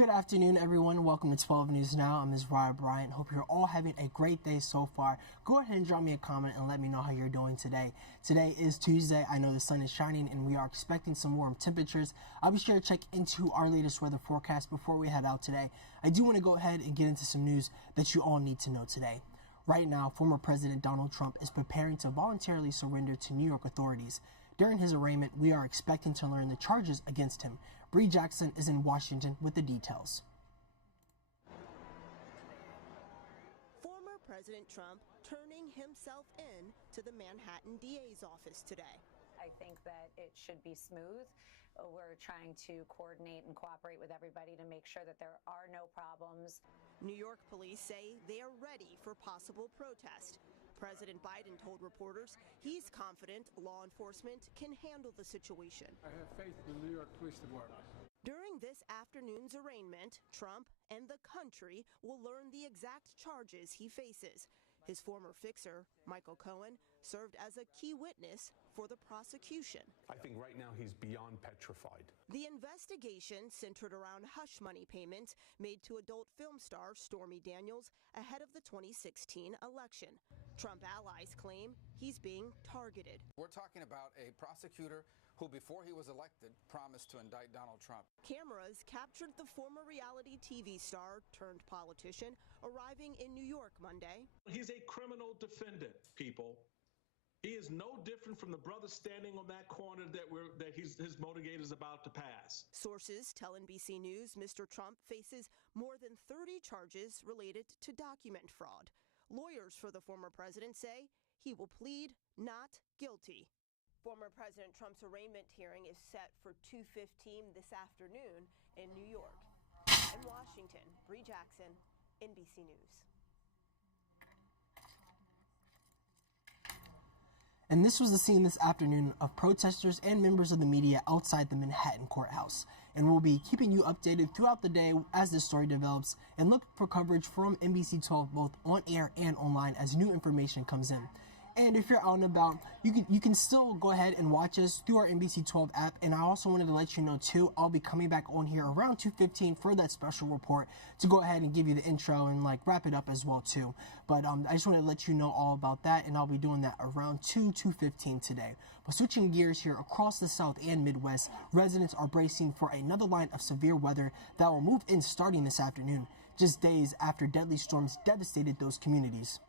Good afternoon, everyone. Welcome to 12 News Now. I'm Ms. Raya Bryant. Hope you're all having a great day so far. Go ahead and drop me a comment and let me know how you're doing today. Today is Tuesday. I know the sun is shining and we are expecting some warm temperatures. I'll be sure to check into our latest weather forecast before we head out today. I do want to go ahead and get into some news that you all need to know today. Right now, former President Donald Trump is preparing to voluntarily surrender to New York authorities. During his arraignment, we are expecting to learn the charges against him. Bree Jackson is in Washington with the details. Former President Trump turning himself in to the Manhattan DA's office today. I think that it should be smooth. We're trying to coordinate and cooperate with everybody to make sure that there are no problems. New York police say they are ready for possible protest. President Biden told reporters he's confident law enforcement can handle the situation. I have faith in the New York Police Department. During this afternoon's arraignment, Trump and the country will learn the exact charges he faces. His former fixer, Michael Cohen, served as a key witness for the prosecution. I think right now he's beyond petrified. The investigation centered around hush money payments made to adult film star Stormy Daniels ahead of the 2016 election. Trump allies claim he's being targeted. We're talking about a prosecutor who, before he was elected, promised to indict Donald Trump. Cameras captured the former reality TV star turned politician arriving in New York Monday. He's a criminal defendant, people. He is no different from the brother standing on that corner that his motorcade is about to pass. Sources tell NBC News Mr. Trump faces more than 30 charges related to document fraud. Lawyers for the former president say he will plead not guilty. Former President Trump's arraignment hearing is set for 2:15 this afternoon in New York. In Washington, Bree Jackson, NBC News. And this was the scene this afternoon of protesters and members of the media outside the Manhattan courthouse. And we'll be keeping you updated throughout the day as this story develops, and look for coverage from NBC 12 both on air and online as new information comes in. And if you're out and about, you can still go ahead and watch us through our NBC 12 app. And I also wanted to let you know too, I'll be coming back on here around 2:15 for that special report to go ahead and give you the intro and wrap it up as well too. But I just wanted to let you know all about that, and I'll be doing that around 2:15 today. But switching gears here across the South and Midwest, residents are bracing for another line of severe weather that will move in starting this afternoon, just days after deadly storms devastated those communities.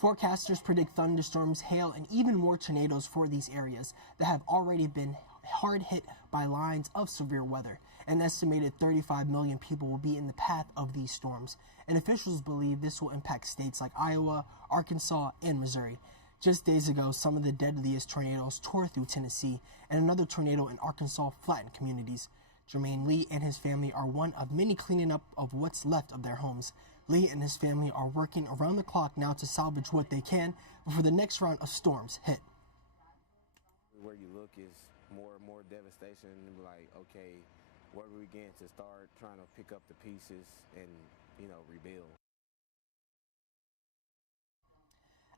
Forecasters predict thunderstorms, hail, and even more tornadoes for these areas that have already been hard hit by lines of severe weather. An estimated 35 million people will be in the path of these storms, and officials believe this will impact states like Iowa, Arkansas, and Missouri. Just days ago, some of the deadliest tornadoes tore through Tennessee, and another tornado in Arkansas flattened communities. Jermaine Lee and his family are one of many cleaning up of what's left of their homes. Lee and his family are working around the clock now to salvage what they can before the next round of storms hit. Where you look is more and more devastation, and like, okay, where do we begin to start trying to pick up the pieces and, rebuild?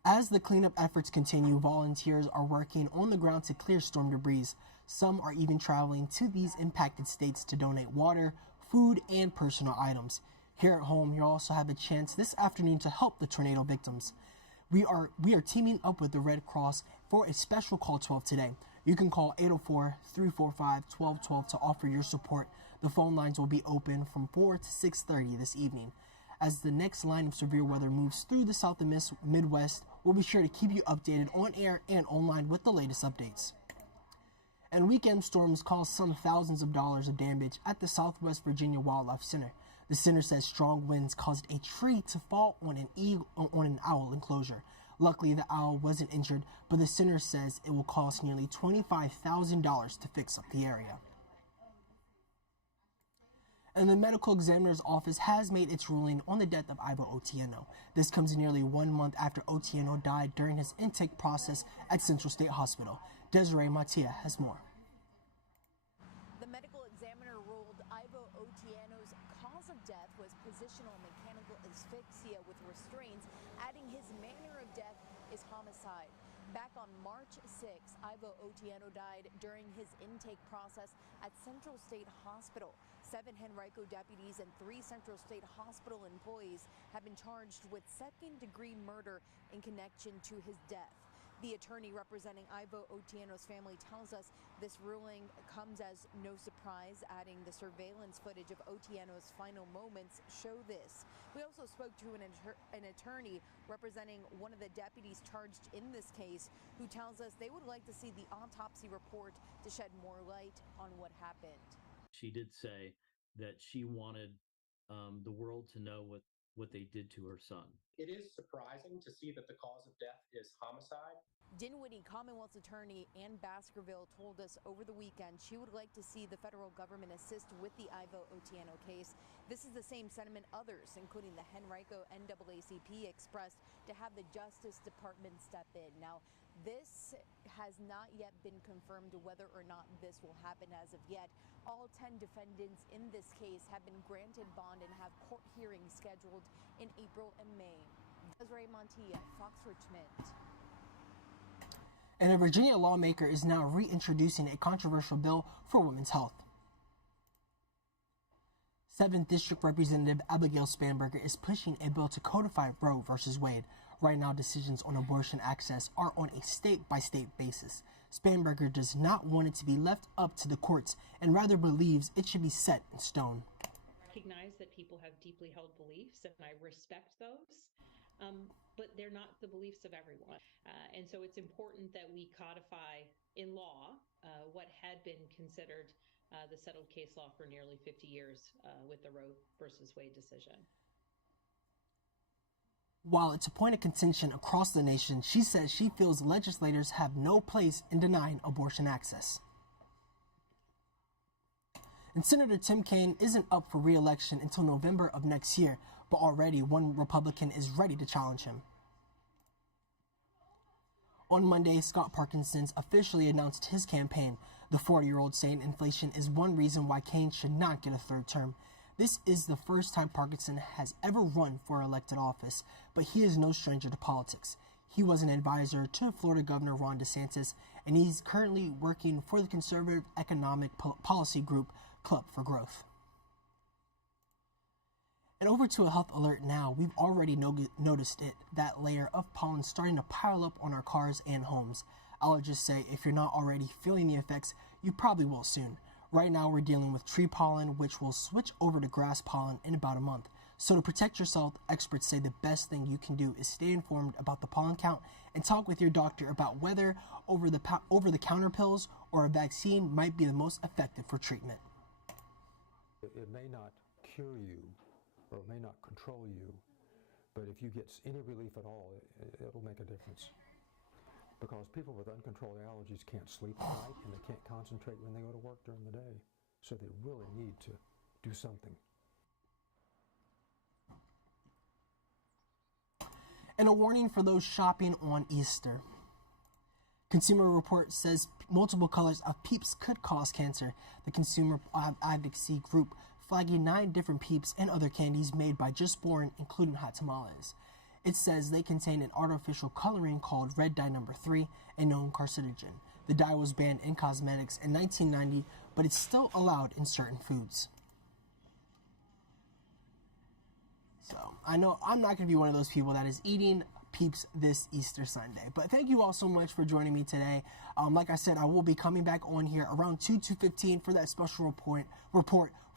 As the cleanup efforts continue, volunteers are working on the ground to clear storm debris. Some are even traveling to these impacted states to donate water, food, and personal items. Here at home, you'll also have a chance this afternoon to help the tornado victims. We are teaming up with the Red Cross for a special Call 12 today. You can call 804-345-1212 to offer your support. The phone lines will be open from 4 to 6:30 this evening. As the next line of severe weather moves through the South and Midwest, we'll be sure to keep you updated on air and online with the latest updates. And weekend storms caused some thousands of dollars of damage at the Southwest Virginia Wildlife Center. The center says strong winds caused a tree to fall on an owl enclosure. Luckily, the owl wasn't injured, but the center says it will cost nearly $25,000 to fix up the area. And the medical examiner's office has made its ruling on the death of Ivo Otieno. This comes nearly 1 month after Otieno died during his intake process at Central State Hospital. Desiree Matia has more. The medical examiner ruled Ivo Otieno's cause of death was positional mechanical asphyxia with restraints, adding his manner of death is homicide. Back on March 6, Ivo Otieno died during his intake process at Central State Hospital. 7 Henrico deputies and 3 Central State Hospital employees have been charged with second-degree murder in connection to his death. The attorney representing Ivo Otieno's family tells us this ruling comes as no surprise, adding the surveillance footage of Otieno's final moments show this. We also spoke to an attorney representing one of the deputies charged in this case, who tells us they would like to see the autopsy report to shed more light on what happened. She did say that she wanted the world to know what they did to her son. It is surprising to see that the cause of death is homicide. Dinwiddie, Commonwealth's attorney Ann Baskerville, told us over the weekend she would like to see the federal government assist with the Ivo Otieno case. This is the same sentiment others, including the Henrico NAACP, expressed to have the Justice Department step in. Now, this has not yet been confirmed whether or not this will happen as of yet. All 10 defendants in this case have been granted bond and have court hearings scheduled in April and May. Desiree Montilla, Fox Richmond. And a Virginia lawmaker is now reintroducing a controversial bill for women's health. 7th District Representative Abigail Spanberger is pushing a bill to codify Roe v. Wade. Right now, decisions on abortion access are on a state-by-state basis. Spanberger does not want it to be left up to the courts and rather believes it should be set in stone. I recognize that people have deeply held beliefs, and I respect those. But they're not the beliefs of everyone. And so it's important that we codify in law what had been considered the settled case law for nearly 50 years with the Roe versus Wade decision. While it's a point of contention across the nation, she says she feels legislators have no place in denying abortion access. And Senator Tim Kaine isn't up for re-election until November of next year, but already one Republican is ready to challenge him. On Monday, Scott Parkinson officially announced his campaign, the 40-year-old saying inflation is one reason why Kaine should not get a third term. This is the first time Parkinson has ever run for elected office, but he is no stranger to politics. He was an advisor to Florida Governor Ron DeSantis, and he's currently working for the conservative economic policy group Club for Growth. And over to a health alert now. We've already noticed it, that layer of pollen starting to pile up on our cars and homes. I'll just say, if you're not already feeling the effects, you probably will soon. Right now we're dealing with tree pollen, which will switch over to grass pollen in about a month. So to protect yourself, experts say the best thing you can do is stay informed about the pollen count and talk with your doctor about whether over-the-counter pills or a vaccine might be the most effective for treatment. It may not cure you, or it may not control you, but if you get any relief at all, it'll make a difference. Because people with uncontrolled allergies can't sleep at night and they can't concentrate when they go to work during the day. So they really need to do something. And a warning for those shopping on Easter. Consumer Report says multiple colors of Peeps could cause cancer. The consumer advocacy group flagging 9 different Peeps and other candies made by Just Born, including hot tamales. It says they contain an artificial coloring called red dye number 3, a known carcinogen. The dye was banned in cosmetics in 1990, but it's still allowed in certain foods. So I know I'm not going to be one of those people that is eating Peeps this Easter Sunday. But thank you all so much for joining me today. Like I said, I will be coming back on here around 2:15 for that special report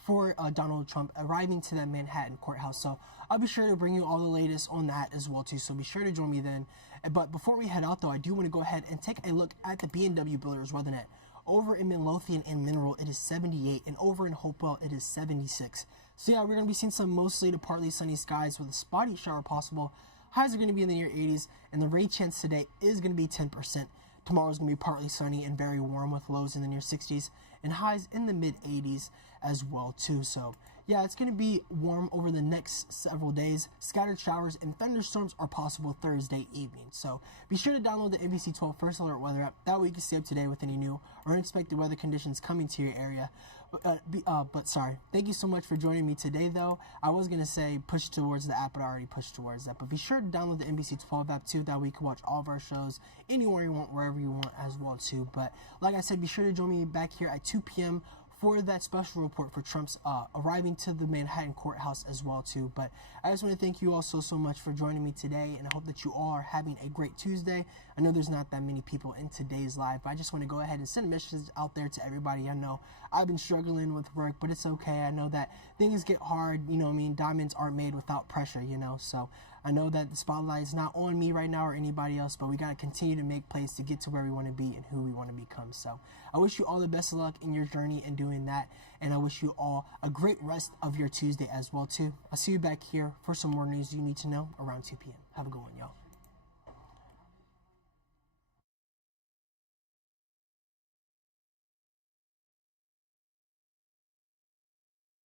for Donald Trump arriving to that Manhattan courthouse. So I'll be sure to bring you all the latest on that as well too. So be sure to join me then. But before we head out though, I do want to go ahead and take a look at the B&W Builders weather net. Over in Midlothian and Mineral, it is 78, and over in Hopewell, it is 76. So yeah, we're going to be seeing some mostly to partly sunny skies with a spotty shower possible. Highs are going to be in the near 80s, and the rain chance today is going to be 10%. Tomorrow is going to be partly sunny and very warm with lows in the near 60s and highs in the mid 80s as well too. So Yeah, it's going to be warm over the next several days. Scattered showers and thunderstorms are possible Thursday evening. So be sure to download the NBC 12 First Alert Weather app. That way you can stay up to date with any new or unexpected weather conditions coming to your area. Thank you so much for joining me today, though. I was going to say push towards the app, but I already pushed towards that. But be sure to download the NBC 12 app, too. That way you can watch all of our shows anywhere you want, wherever you want as well, too. But like I said, be sure to join me back here at 2 p.m. for that special report for Trump's arriving to the Manhattan courthouse as well, too. But I just want to thank you all so much for joining me today, and I hope that you all are having a great Tuesday. I know there's not that many people in today's live, but I just want to go ahead and send a message out there to everybody. I know I've been struggling with work, but it's okay. I know that things get hard, diamonds aren't made without pressure, so I know that the spotlight is not on me right now or anybody else, but we got to continue to make plays to get to where we want to be and who we want to become. So I wish you all the best of luck in your journey in doing that, and I wish you all a great rest of your Tuesday as well, too. I'll see you back here for some more news you need to know around 2 p.m. Have a good one, y'all.